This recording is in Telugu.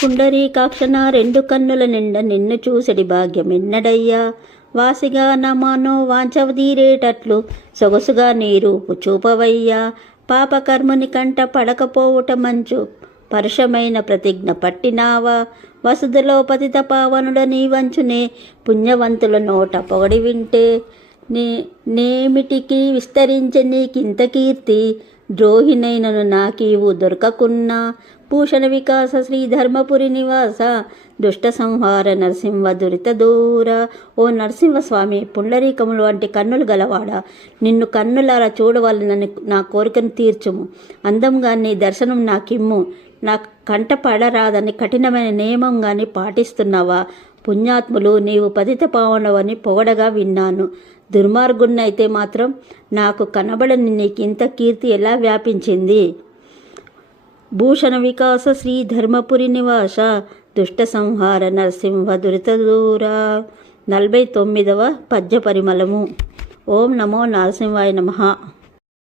పుండరీకాక్షణ రెండు కన్నుల నిండా నిన్ను చూసడి భాగ్యం ఎన్నడయ్యా. వాసిగా నమానో వాంచవదీరేటట్లు సొగసుగా నీ రూపు చూపవయ్యా. పాపకర్ముని కంట పడకపోవుట మంచు పరుషమైన ప్రతిజ్ఞ పట్టినావా. వసుధలో పతిత పావనుడ నీ వంచునే పుణ్యవంతుల నోట పొగడి వింటే నేమిటికి విస్తరించే నీకింత కీర్తి. ద్రోహినైనను నాకీవు దొరకకున్నా. భూషణ వికాస శ్రీ ధర్మపురి నివాస దుష్ట సంహార నరసింహ దురిత దూర. ఓ నరసింహస్వామి, పుండరీకములు వంటి కన్నులు గలవాడ, నిన్ను కన్నులారా చూడవాలని నా కోరికను తీర్చుము. అందంగా నీ దర్శనం నాకిమ్ము. నా కంట పడరాదని కఠినమైన నియమం గాని పాటిస్తున్నావా. పుణ్యాత్ములు నీవు పతిత పావనవని పొగడగా విన్నాను. దుర్మార్గున్నైతే మాత్రం నాకు కనబడని నీకింత కీర్తి ఎలా వ్యాపించింది. భూషణ వికాస శ్రీ ధర్మపురి నివాస దుష్ట సంహార నరసింహ దురిత దూర. 49వ పద్య పరిమళము. ఓం నమో నరసింహాయ నమః.